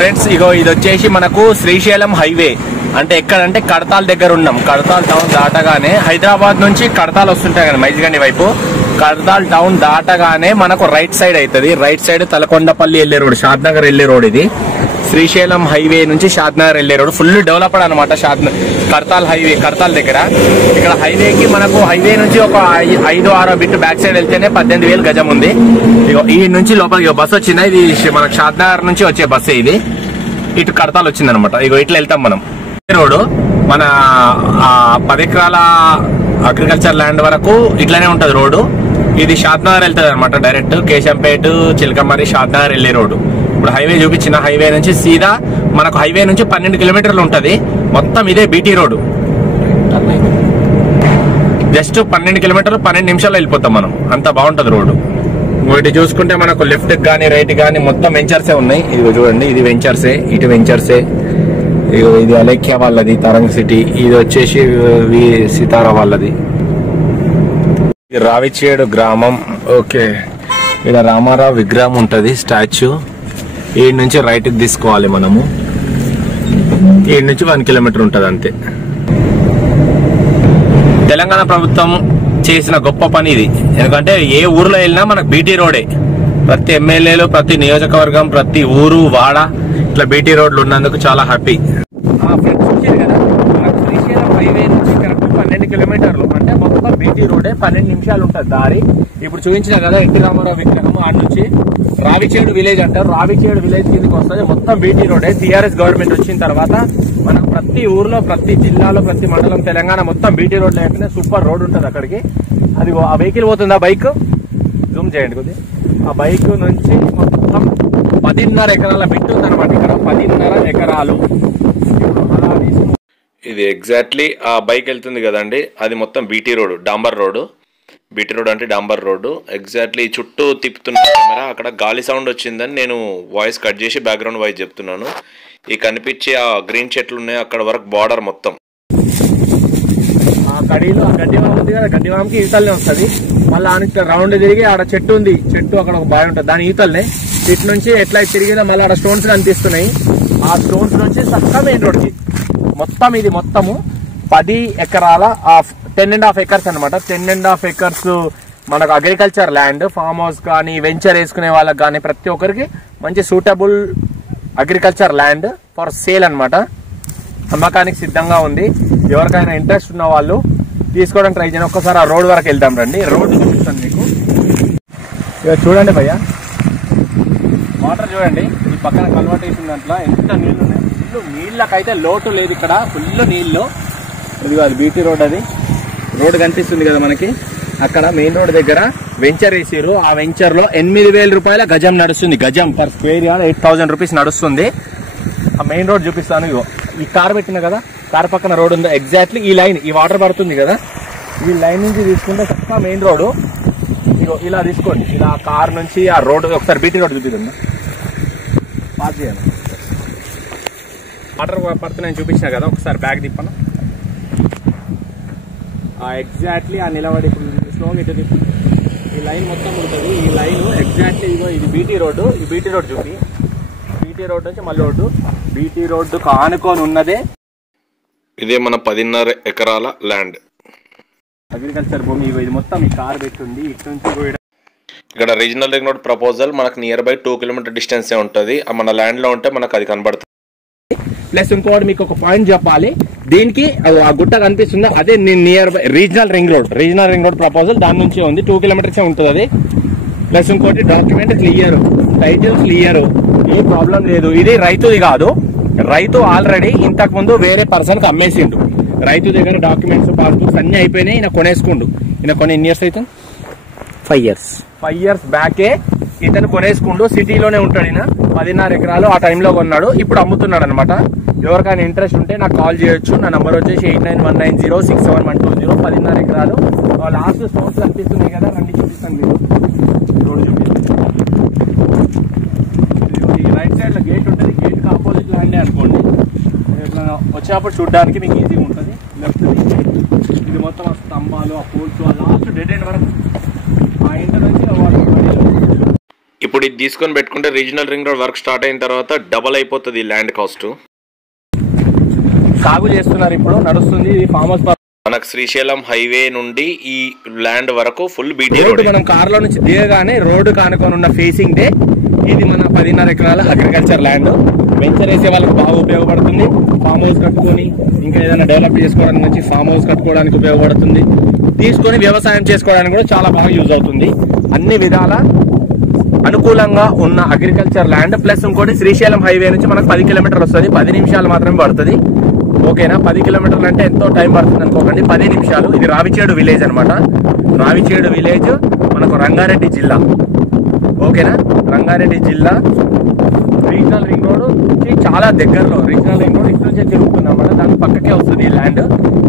Friends ఇగో ఇది వచ్చేసి మనకు శ్రీశైలం హైవే అంటే ఎక్కడంటే కడతాల్ దగ్గర ఉన్నాం. కడతాల్ టౌన్ దాటగానే హైదరాబాద్ నుంచి కడతాల్ వస్తుంటాయి కదా మైజిగండి వైపు, కడతాల్ టౌన్ దాటగానే మనకు రైట్ సైడ్ అవుతుంది. రైట్ సైడ్ తలకొండపల్లి వెళ్లే రోడ్, షాద్నగర్ వెళ్లే రోడ్. ఇది శ్రీశైలం హైవే నుంచి షాద్నగర్ వెళ్లే రోడ్, ఫుల్ డెవలప్డ్ అనమాట. కడతాల్ హైవే, కడతాల్ దగ్గర. ఇక్కడ హైవేకి మనకు హైవే నుంచి ఒక 5-6 బిట్ బ్యాక్ సైడ్ వెళ్తేనే 18,000 గజం ఉంది. ఇగో ఈ నుంచి లోపలికి బస్సు వచ్చిందా, ఇది మనకు షాద్నగర్ నుంచి వచ్చే బస్సే. ఇది ఇటు కడతాల్ వచ్చింది అనమాట. ఇగో ఇట్లా వెళ్తాం మనం. రోడ్ మన 10 ఎకరాల అగ్రికల్చర్ ల్యాండ్ వరకు ఇట్లానే ఉంటది రోడ్డు. ఇది షాద్నగర్ వెళ్తుంది అనమాట డైరెక్ట్. కేశంపేట, చిలకమరి, షాద్నగర్ వెళ్లే రోడ్డు. ఇప్పుడు హైవే చూపించిన హైవే నుంచి సీదా మనకు హైవే నుంచి 12 కిలోమీటర్లు ఉంటది. మొత్తం ఇదే బీటీ రోడ్డు. జస్ట్ 12 కిలోమీటర్లు 12 నిమిషాలు వెళ్ళిపోతాం మనం. అంత బాగుంటది రోడ్డు. ఇటు చూసుకుంటే మనకు లెఫ్ట్ గానీ రైట్ గానీ మొత్తం వెంచర్సే ఉన్నాయి. ఇది చూడండి, ఇది వెంచర్సే, ఇటు వెంచర్సే. ఇది అలేఖ్య వాళ్ళది, తరంగ్ సిటీ. ఇది వచ్చేసి సితారా వాళ్ళది. ఇది రావిచేడు గ్రామం. ఓకే, ఇక్కడ రామారావు విగ్రహం ఉంటది, స్టాచ్యూ. ఈ నుంచి రైట్ కి తీసుకోవాలి మనము. ఈ నుంచి 1 కిలోమీటర్ ఉంటది అంతే. తెలంగాణ ప్రభుత్వం చేసిన గొప్ప పని ఇది. ఎందుకంటే ఏ ఊర్లో వెళ్ళినా మనకు బీటీ రోడే. ప్రతి ఎమ్మెల్యేలు, ప్రతి నియోజకవర్గం, ప్రతి ఊరు వాడ ఇట్లా బీటీ రోడ్లు ఉన్నందుకు చాలా హ్యాపీ. ఫ్రెండ్స్ చూసారు కదా, మనకు శ్రీశైలం హైవే నుంచి కరెక్ట్ 12 కిలోమీటర్లు అంటే మొత్తం బీటీ రోడే. 12 నిమిషాలు ఉంటుంది దారి. ఇప్పుడు చూపించిన కదా ఎన్టీ రామారావు విగ్రహం, ఆ నుంచి రావిచేడు విలేజ్ అంటారు. రావిచేడు విలేజ్ కిందకి వస్తుంది. మొత్తం బీటీ రోడే. టీఆర్ఎస్ గవర్నమెంట్ వచ్చిన తర్వాత మనకు ప్రతి ఊర్లో, ప్రతి జిల్లాలో, ప్రతి మండలం తెలంగాణ మొత్తం బీటీ రోడ్లు అయిపోయినా సూపర్ రోడ్ ఉంటుంది అక్కడికి. అది ఆ వెహికల్ పోతుంది, ఆ బైక్ జూమ్ చేయండి కొద్దిగా. ఆ బైక్ నుంచి మొత్తం 10.5 ఎకరాల బిట్ ఉంది అనమాట. ఇక్కడ 10.5 ఎకరాలు. ఇది ఎగ్జాక్ట్లీ ఆ బైక్ వెళ్తుంది కదండి, అది మొత్తం బీటీ రోడ్, డాంబర్ రోడ్. బీటీ రోడ్ అంటే డాంబర్ రోడ్డు. ఎగ్జాక్ట్లీ చుట్టూ తిప్పుతున్న కెమెరా అక్కడ గాలి సౌండ్ వచ్చిందని నేను వాయిస్ కట్ చేసి బ్యాక్గ్రౌండ్ వాయిస్ చెప్తున్నాను. ఈ కనిపించే ఆ గ్రీన్ చెట్లు ఉన్నాయి అక్కడ వరకు బార్డర్ మొత్తం. ఆ కడీలో ఆ గడ్డివామ ఉంది కదా, గడ్డివామకి ఈతలనే వస్తుంది. మళ్ళీ ఆడ రౌండ్ తిరిగి ఆడ చెట్టు ఉంది, చెట్టు అక్కడ ఒక బాయ్ ఉంటుంది, దాని ఈతలనే. ఇటు నుంచి ఎట్లా తిరిగినా మళ్ళీ ఆడ స్టోన్స్ కనిపిస్తున్నాయి. ఆ స్టోన్స్ నుంచి చక్కగా మెయిన్ రోడ్కి మొత్తం. ఇది మొత్తము 10 ఎకరాల 10.5 ఎకర్స్ అనమాట. 10.5 ఎకర్స్ మనకు అగ్రికల్చర్ ల్యాండ్. ఫామ్ హౌస్ కానీ, వెంచర్ వేసుకునే వాళ్ళకి కానీ ప్రతి ఒక్కరికి మంచి suitable agriculture land for sale అనమాట. అమ్మకానికి సిద్ధంగా ఉంది. ఎవరికైనా ఇంట్రెస్ట్ ఉన్న వాళ్ళు తీసుకోవడానికి ట్రై చేయండి. ఒక్కసారి ఆ రోడ్ వరకు వెళ్దాం రండి. రోడ్డు చూపిస్తాను మీకు. ఇక చూడండి భయ్య, వాటర్ చూడండి. ఈ పక్కన కల్వర్ట్ వేసిన దాంట్లో ఎంత నీళ్లు ఉన్నాయి. ఫుల్ నీళ్ళకైతే లోటు లేదు ఇక్కడ, ఫుల్ నీళ్ళు. ఇది అది బీటీ రోడ్. అది రోడ్ కనిపిస్తుంది కదా మనకి. అక్కడ మెయిన్ రోడ్ దగ్గర వెంచర్ వేసారు. ఆ వెంచర్ లో 8,000 రూపాయల గజం నడుస్తుంది. గజం పర్ స్క్వేర్ యార్డ్ 8,000 రూపీస్ నడుస్తుంది. ఆ మెయిన్ రోడ్ చూపిస్తాను. ఇగో ఈ కార్ పెట్టిన కదా, కార్ పక్కన రోడ్ ఉంది. ఎగ్జాక్ట్లీ ఈ లైన్, ఈ వాటర్ పడుతుంది కదా, ఈ లైన్ నుంచి తీసుకుంటే చక్కగా మెయిన్ రోడ్. ఇగో ఇలా తీసుకోండి. ఇలా కార్ నుంచి ఆ రోడ్ ఒకసారి బీటీ రోడ్ చూపిస్తుందా, పాస్ చేయాలి. వాటర్ పడుతున్నాయని చూపించిన కదా, ఒకసారి బ్యాగ్ తిప్పను. ఎగ్జాక్ట్లీ ఆ నిలబడి స్లోగా ఇటు తిప్పి ఈ లైన్ మొత్తం ఉంటుంది. ఈ లైన్ ఎగ్జాక్ట్లీ ఇగో ఇది బీటీ రోడ్డు. ఈ బీటీ రోడ్ చూపి, బీటీ రోడ్ నుంచి మళ్ళీ రోడ్డు, బీటీ రోడ్డు ఆనుకొని ఉన్నదే ఇదే మన 10.5 ఎకరాల ల్యాండ్, అగ్రికల్చర్ భూమి. ఇది మొత్తం ఈ కార్ పెట్టుంది. ఇటు నుంచి ఇక్కడ రీజనల్ రింగ్ రోడ్ ప్రపోజల్ మనకు నియర్ బై 2 కిలోమీటర్ డిస్టెన్సే ఉంటుంది. మన ల్యాండ్ లో ఉంటే మనకు అది కనబడుతుంది. ప్లస్ ఇంకోటి మీకు ఒక పాయింట్ చెప్పాలి. దీనికి ఆ గుట్ట కనిపిస్తుంది, అదే near by regional ring road. Regional ring road proposal దాని నుంచే ఉంది. 2 కిలోమీటర్స్ ఉంటుంది అది. ప్లస్ ఇంకోటి డాక్యుమెంట్ క్లియర్, టైటిల్ క్లియర్, ఏ ప్రాబ్లం లేదు. ఇది రైతుది కాదు. రైతు ఆల్రెడీ ఇంతకు ముందు వేరే పర్సన్ కి అమ్మేసిండు. రైతు దగ్గర డాక్యుమెంట్స్, పాస్బుక్స్ అన్ని అయిపోయినాయి. ఈయన కొనేసుకుండు. ఈయన కొన్ని ఎన్ని ఇయర్స్ అవుతుంది? 5 ఇయర్స్ బ్యాకే ఇతను కొనేసుకుంటూ సిటీలోనే ఉంటాడు. ఈయన 10.5 ఎకరాలు ఆ టైంలో కొన్నాడు. ఇప్పుడు అమ్ముతున్నాడు అనమాట. ఎవరికైనా ఇంట్రెస్ట్ ఉంటే నాకు కాల్ చేయొచ్చు. నా నంబర్ వచ్చేసి 8919067120. 10.5 ఎకరాలు. లాస్ట్ స్టోన్స్ కనిపిస్తున్నాయి కదా, రండి చూపిస్తాను. మీరు రోడ్ చూపిస్తాను. ఈ రైట్ సైడ్ లో గేట్ ఉంటుంది. గేట్ కి ఆపోజిట్ ల్యాండే అనుకోండి. వచ్చేటప్పుడు చూడడానికి మీకు ఈజీగా ఉంటుంది. లెఫ్ట్ ఇది మొత్తం ఆ స్తంభాలు, ఆ పోల్స్, ఆ లాస్ట్ డెడ్ ఎండ్ వరకు ఆ ఇంటర్ నుంచి ఇప్పుడు ఇది తీసుకొని పెట్టుకుంటే regional ring road work start అయిన తర్వాత డబల్ అయిపోతుంది ల్యాండ్ కాస్ట్. సాగు చేస్తున్నారు ఇప్పుడు, నడుస్తుంది. ఫామ్ హౌస్ మనకు శ్రీశైలం హైవే నుండి ఈ ల్యాండ్ వరకు ఫుల్ బీటీ రోడ్. మనం కార్లో నుంచి దిగగానే రోడ్డు కానుకొని ఉన్న ఫేసింగ్ డే ఇది మన 10.5 ఎకరాల అగ్రికల్చర్ ల్యాండ్. వెంచర్ వేసే వాళ్ళకి బాగా ఉపయోగపడుతుంది. ఫామ్ హౌస్ కట్టుకొని ఇంకా ఏదైనా డెవలప్ చేసుకోవడానికి మంచి ఫామ్ హౌస్ కట్టుకోవడానికి ఉపయోగపడుతుంది. తీసుకొని వ్యవసాయం చేసుకోవడానికి కూడా చాలా బాగా యూజ్ అవుతుంది. అన్ని విధాల అనుకూలంగా ఉన్న అగ్రికల్చర్ ల్యాండ్. ప్లస్ ఇంకోటి శ్రీశైలం హైవే నుంచి మనకు 10 కిలోమీటర్లు వస్తుంది. 10 నిమిషాలు మాత్రమే పడుతుంది. ఓకేనా, 10 కిలోమీటర్లు అంటే ఎంతో టైం పడుతుంది అనుకోకండి, 10 నిమిషాలు. ఇది రావిచేడు విలేజ్ అనమాట. రావిచేడు విలేజ్ మనకు రంగారెడ్డి జిల్లా. ఓకేనా, రంగారెడ్డి జిల్లా రీజనల్ రింగ్ రోడ్ నుంచి చాలా దగ్గరలో. రీజనల్ రింగ్ రోడ్ ఇటు నుంచే తిరుగుతుంది అనమాట, దాని పక్కకే వస్తుంది ఈ ల్యాండ్.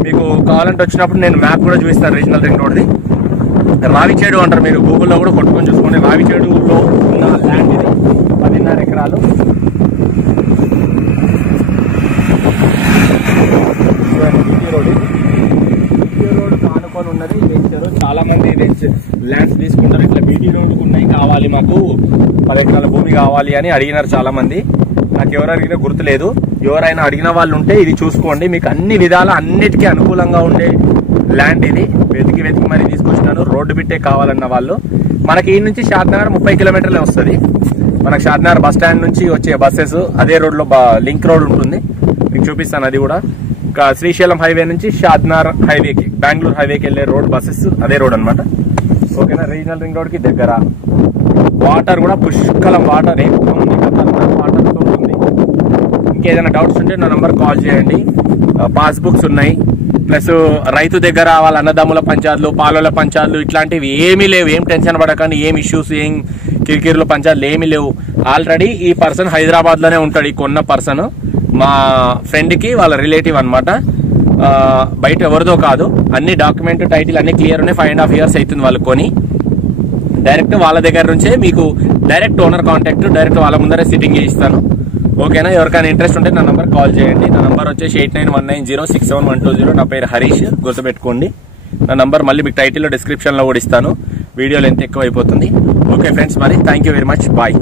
మీకు కావాలంటే వచ్చినప్పుడు నేను మ్యాప్ కూడా చూపిస్తాను రీజనల్ రింగ్ రోడ్ది. రావిచేడు అంటారు, మీరు గూగుల్లో కూడా కొట్టుకొని చూసుకోండి. రావిచేడులో ఉన్న ల్యాండ్ ఇది 10.5 ఎకరాలు. రోడ్ కానుకొని ఉన్నది వెంచర్. చాలా మంది ల్యాండ్స్ తీసుకుంటారు, ఇట్లా బీటీ రోడ్ ఉన్నాయి కావాలి మాకు 10 ఎకరాల భూమి కావాలి అని అడిగినారు చాలా మంది. నాకు ఎవరు అడిగినా గుర్తులేదు. ఎవరైనా అడిగిన వాళ్ళు ఉంటే ఇది చూసుకోండి. మీకు అన్ని విధాల అన్నిటికీ అనుకూలంగా ఉండే ల్యాండ్ ఇది. వెతికి మరి తీసుకొచ్చినాను. రోడ్డు బిట్టే కావాలన్న వాళ్ళు మనకి ఈ నుంచి షాద్నగర్ 30 కిలోమీటర్లే వస్తుంది. మనకు షాద్నగర్ బస్ స్టాండ్ నుంచి వచ్చే బస్సెస్ అదే రోడ్లో లింక్ రోడ్ ఉంటుంది, మీకు చూపిస్తాను అది కూడా. ఇంకా శ్రీశైలం హైవే నుంచి షాద్నగర్ హైవేకి, బెంగళూరు హైవేకి వెళ్ళే రోడ్ బస్సెస్ అదే రోడ్ అనమాట. ఓకేనా, రీజనల్ రింగ్ రోడ్కి దగ్గర. వాటర్ కూడా పుష్కలం వాటర్ ఎక్కువ ఉంది, వాటర్తో ఉంటుంది. ఇంకేదైనా డౌట్స్ ఉంటే నా నంబర్ కాల్ చేయండి. పాస్బుక్స్ ఉన్నాయి. ప్లస్ రైతు దగ్గర వాళ్ళ అన్నదమ్ముల పంచాయతీలు, పాలల పంచాయతీలు ఇట్లాంటివి ఏమీ లేవు. ఏం టెన్షన్ పడకండి. ఏం ఇష్యూస్, ఏం కిరికిరిలో పంచాయతీలు ఏమీ లేవు. ఆల్రెడీ ఈ పర్సన్ హైదరాబాద్లోనే ఉంటాడు. ఈ కొన్న పర్సన్ మా ఫ్రెండ్కి వాళ్ళ రిలేటివ్ అనమాట. బయట ఎవరిదో కాదు. అన్ని డాక్యుమెంట్, టైటిల్ అన్ని క్లియర్ ఉన్నాయి. 5.5 years అవుతుంది వాళ్ళు కొని. డైరెక్ట్ వాళ్ళ దగ్గర నుంచే మీకు డైరెక్ట్ ఓనర్ కాంటాక్ట్, డైరెక్ట్ వాళ్ళ ముందరే సిట్టింగ్ చేయిస్తాను. ఓకేనా, ఎవరికైనా ఇంట్రెస్ట్ ఉంటే నా నంబర్ కాల్ చేయండి. నా నంబర్ వచ్చేసి 8919067120. నా పేరు హరీష్, గుర్తుపెట్టుకోండి. నా నంబర్ మళ్ళీ మీకు టైటిల్లో డిస్క్రిప్షన్లో కూడా ఇస్తాను. వీడియోలు ఎంత ఎక్కువ అయిపోతుంది. ఓకే ఫ్రెండ్స్, మరి thank you very much, bye.